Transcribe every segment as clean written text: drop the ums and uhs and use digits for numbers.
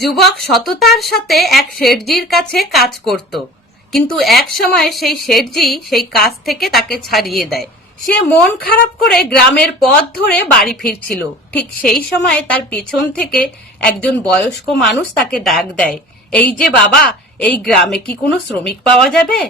যুবক সততার সাথে এক শেঠজির কাছে কাজ করত, কিন্তু এক সময় সেই শেঠজি সেই কাজ থেকে তাকে ছাড়িয়ে দেয়। সে মন খারাপ করে গ্রামের পথ ধরে বাড়ি ফিরছিল। ঠিক সেই সময় তার পেছন থেকে একজন বয়স্ক মানুষ তাকে ডাক দেয়, এই যে বাবা, এই গ্রামে কি কোনো শ্রমিক পাওয়া যাবে?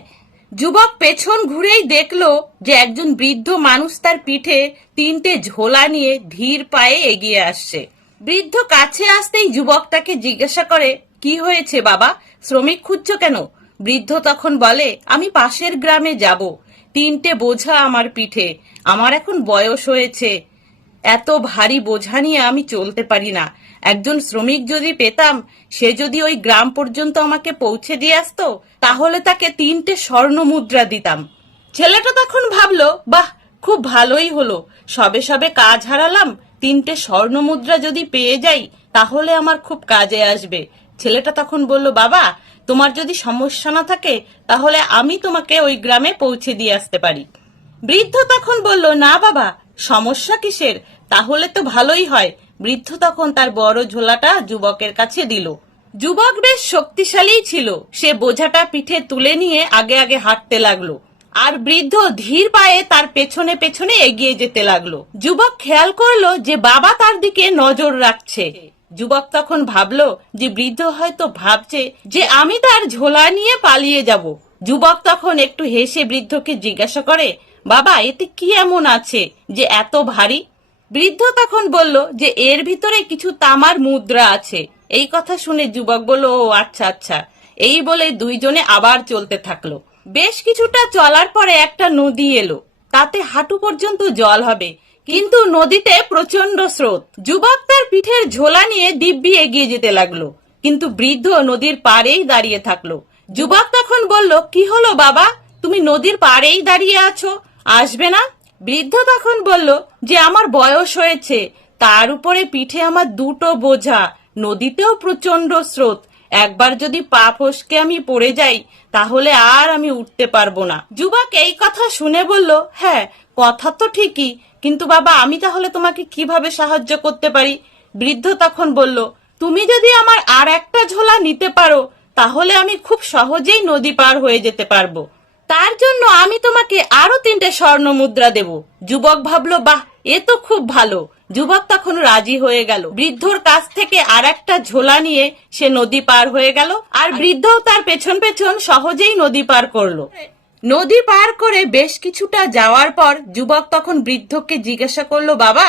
যুবক পেছন ঘুরেই দেখলো যে একজন বৃদ্ধ মানুষ তার পিঠে 3টে ঝোলা নিয়ে ধীর পায়ে এগিয়ে আসছে। বৃদ্ধ কাছে আসতেই যুবক তাকে জিজ্ঞাসা করে, কি হয়েছে বাবা, শ্রমিক খুঁজছো কেন? বৃদ্ধ তখন বলে, আমি পাশের গ্রামে যাব, 3টে বোঝা আমার পিঠে, আমার এখন বয়স হয়েছে, এত ভারী বোঝা নিয়ে আমি চলতে পারি না। একজন শ্রমিক যদি পেতাম, সে যদি ওই গ্রাম পর্যন্ত আমাকে পৌঁছে দিয়ে আসতো, তাহলে তাকে 3টে স্বর্ণ মুদ্রা দিতাম। ছেলেটা তখন ভাবলো, বাহ, খুব ভালোই হলো, সবে সবে কাজ হারালাম, 3টে স্বর্ণ মুদ্রা যদি পেয়ে যাই তাহলে আমার খুব কাজে আসবে। ছেলেটা তখন বলল, বাবা, তোমার যদি সমস্যা না থাকে তাহলে আমি তোমাকে ওই গ্রামে পৌঁছে দিয়ে আসতে পারি। বৃদ্ধ তখন বলল, না বাবা, সমস্যা কিসের, তাহলে তো ভালোই হয়। বৃদ্ধ তখন তার বড় ঝোলাটা যুবকের কাছে দিল। যুবক বেশ শক্তিশালী ছিল, সে বোঝাটা পিঠে তুলে নিয়ে আগে আগে হাঁটতে লাগলো, আর বৃদ্ধ ধীর পায়ে তার পেছনে পেছনে এগিয়ে যেতে লাগলো। যুবক খেয়াল করলো যে বাবা তার দিকে নজর রাখছে। যুবক তখন ভাবলো যে বৃদ্ধ হয়তো ভাবছে যে আমি তার ঝোলা নিয়ে পালিয়ে যাব। যুবক তখন একটু হেসে বৃদ্ধকে জিজ্ঞাসা করে, বাবা, এতে কি এমন আছে যে এত ভারী? বৃদ্ধ তখন বলল যে এর ভিতরে কিছু তামার মুদ্রা আছে। এই কথা শুনে যুবক বলল, ও আচ্ছা আচ্ছা। এই বলে দুইজনে আবার চলতে থাকলো। বেশ কিছুটা চলার পরে একটা নদী এলো, তাতে হাঁটু পর্যন্ত জল হবে, কিন্তু নদীতে প্রচন্ড স্রোত। যুবক তার পিঠের ঝোলা নিয়ে দিব্যি এগিয়ে যেতে লাগলো, কিন্তু বৃদ্ধ নদীর পাড়েই দাঁড়িয়ে থাকলো। যুবক তখন বলল, কি হলো বাবা, তুমি নদীর পাড়েই দাঁড়িয়ে আছো, আসবে না? বৃদ্ধ তখন বলল যে আমার বয়স হয়েছে, তার উপরে পিঠে আমার 2টো বোঝা, নদীতেও প্রচন্ড স্রোত, একবার যদি পা ফসকে আমি পড়ে যাই তাহলে আর আমি উঠতে পারবো না। যুবক এই কথা শুনে বলল, হ্যাঁ, কথা তো ঠিকই, কিন্তু বাবা, আমি তাহলে তোমাকে কিভাবে সাহায্য করতে পারি? বৃদ্ধ তখন বলল, তুমি যদি আমার আর একটা ঝোলা নিতে পারো তাহলে আমি খুব সহজেই নদী পার হয়ে যেতে পারবো। তার জন্য আমি তোমাকে আরো 3টে স্বর্ণ মুদ্রা দেব। যুবক ভাবলো, বাহ, এ তো খুব ভালো। যুবক তখন রাজি হয়ে গেল। বৃদ্ধর কাছ থেকে আর একটা ঝোলা নিয়ে সে নদী পার হয়ে গেল, আর বৃদ্ধও তার পেছন পেছন সহজেই নদী পার করলো। নদী পার করে বেশ কিছুটা যাওয়ার পর যুবক তখন বৃদ্ধকে জিজ্ঞাসা করলো, বাবা,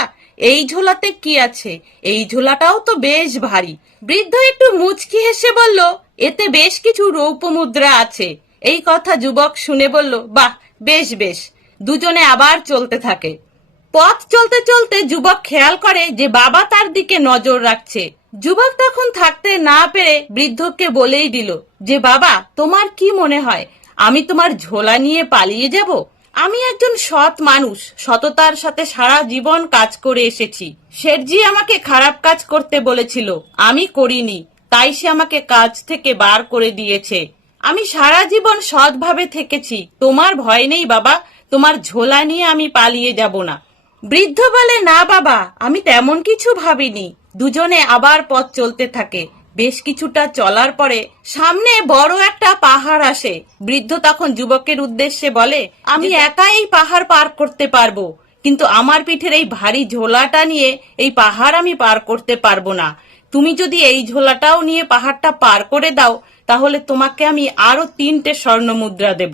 এই ঝোলাতে কি আছে? এই ঝোলাটাও তো বেশ ভারী। বৃদ্ধ একটু মুচকি হেসে বলল, এতে বেশ কিছু রৌপ্য মুদ্রা আছে। এই কথা যুবক শুনে বলল, বাহ, বেশ বেশ। দুজনে আবার চলতে থাকে। পথ চলতে চলতে যুবক খেয়াল করে যে বাবা তার দিকে নজর রাখছে। যুবক তখন থাকতে না পেরে বৃদ্ধকে বলেই দিল যে, বাবা, তোমার কি মনে হয় আমি তোমার ঝোলা নিয়ে পালিয়ে যাব? আমি একজন সৎ মানুষ, সততার সাথে সারা জীবন কাজ করে এসেছি। শেঠজি আমাকে খারাপ কাজ করতে বলেছিল, আমি করিনি, তাই সে আমাকে কাজ থেকে বার করে দিয়েছে। আমি সারা জীবন সৎভাবে থেকেছি, তোমার ভয় নেই বাবা, তোমার ঝোলা নিয়ে আমি পালিয়ে যাব না। বৃদ্ধ বলে, না বাবা, আমি তেমন কিছু ভাবিনি। দুজনে আবার পথ চলতে থাকে। বেশ কিছুটা চলার পরে সামনে বড় একটা পাহাড় আসে। বৃদ্ধ তখন যুবকের উদ্দেশ্যে বলে, আমি একা এই পাহাড় পার করতে পারবো, কিন্তু আমার পিঠের এই ভারী ঝোলাটা নিয়ে এই পাহাড় আমি পার করতে পারবো না। তুমি যদি এই ঝোলাটাও নিয়ে পাহাড়টা পার করে দাও তাহলে তোমাকে আমি আরো 3টে স্বর্ণ মুদ্রা দেব।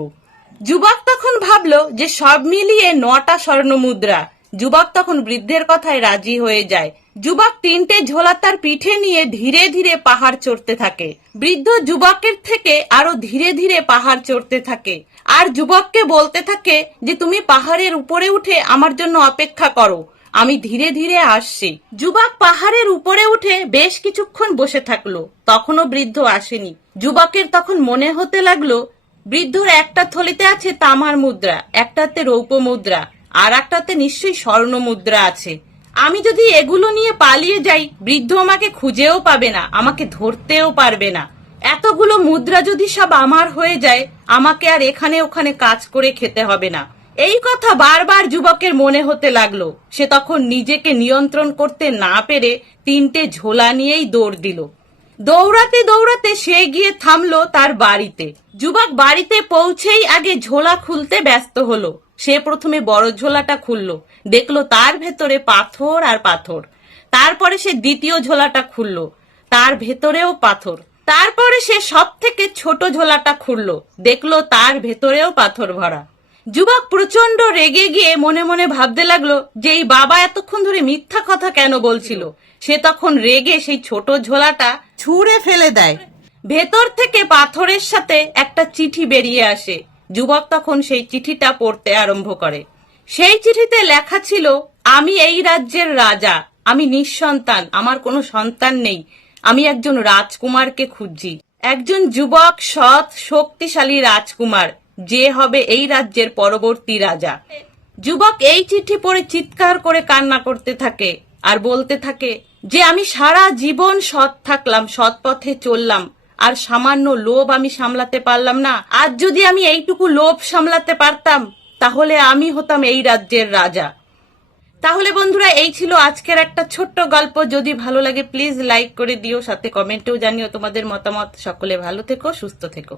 যুবক তখন ভাবলো যে সব মিলিয়ে 9টা স্বর্ণ মুদ্রা। যুবক তখন বৃদ্ধের কথায় রাজি হয়ে যায়। যুবক 3টে ঝোলা তার পিঠে নিয়ে ধীরে ধীরে পাহাড় চড়তে থাকে। বৃদ্ধ যুবকের থেকে আরো ধীরে ধীরে পাহাড় চড়তে থাকে, আর যুবককে বলতে থাকে যে তুমি পাহাড়ের উপরে উঠে আমার জন্য অপেক্ষা করো, আমি ধীরে ধীরে আসছি। যুবক পাহাড়ের উপরে উঠে বেশ কিছুক্ষণ বসে থাকলো, তখনও বৃদ্ধ আসেনি। যুবকের তখন মনে হতে লাগলো বৃদ্ধর একটা থলিতে আছে তামার মুদ্রা, একটাতে রৌপ্য মুদ্রা, আর একটাতে নিশ্চয়ই স্বর্ণ মুদ্রা আছে। আমি যদি এগুলো নিয়ে পালিয়ে যাই বৃদ্ধ আমাকে খুঁজেও পাবে না, আমাকে ধরতেও পারবে না। এতগুলো মুদ্রা যদি সব আমার হয়ে যায় আমাকে আর এখানে ওখানে কাজ করে খেতে হবে না। এই কথা বারবার যুবকের মনে হতে লাগলো। সে তখন নিজেকে নিয়ন্ত্রণ করতে না পেরে 3টে ঝোলা নিয়েই দৌড় দিল। দৌড়াতে দৌড়াতে সে গিয়ে থামলো তার বাড়িতে। যুবক বাড়িতে পৌঁছেই আগে ঝোলা খুলতে ব্যস্ত হলো। সে প্রথমে বড় ঝোলাটা খুললো, দেখলো তার ভেতরে পাথর আর পাথর। তারপরে সে দ্বিতীয় ঝোলাটা খুললো, তার ভেতরেও পাথর। তারপরে সে সব থেকে ছোট ঝোলাটা খুললো, দেখলো তার ভেতরেও পাথর ভরা। যুবক প্রচন্ড রেগে গিয়ে মনে মনে ভাবতে লাগলো যে এই বাবা এতক্ষণ ধরে মিথ্যা কথা কেন বলছিল। সে তখন রেগে সেই ছোট ঝোলাটা ছুঁড়ে ফেলে দেয়। ভেতর থেকে পাথরের সাথে একটা চিঠি বেরিয়ে আসে। যুবক তখন সেই চিঠিটা পড়তে আরম্ভ করে। সেই চিঠিতে লেখা ছিল, আমি এই রাজ্যের রাজা, আমি নিঃসন্তান, আমার কোনো সন্তান নেই, আমি একজন রাজকুমারকে খুঁজছি, একজন যুবক সৎ শক্তিশালী রাজকুমার, যে হবে এই রাজ্যের পরবর্তী রাজা। যুবক এই চিঠি পড়ে চিৎকার করে কান্না করতে থাকে আর বলতে থাকে যে আমি সারা জীবন সৎ থাকলাম, সৎ পথে চললাম, আর সামান্য লোভ আমি সামলাতে পারলাম না। আজ যদি আমি এইটুকু লোভ সামলাতে পারতাম তাহলে আমি হতাম এই রাজ্যের রাজা। তাহলে বন্ধুরা, এই ছিল আজকের একটা ছোট্ট গল্প। যদি ভালো লাগে প্লিজ লাইক করে দিও, সাথে কমেন্টেও জানিও তোমাদের মতামত। সকলে ভালো থেকো, সুস্থ থেকো।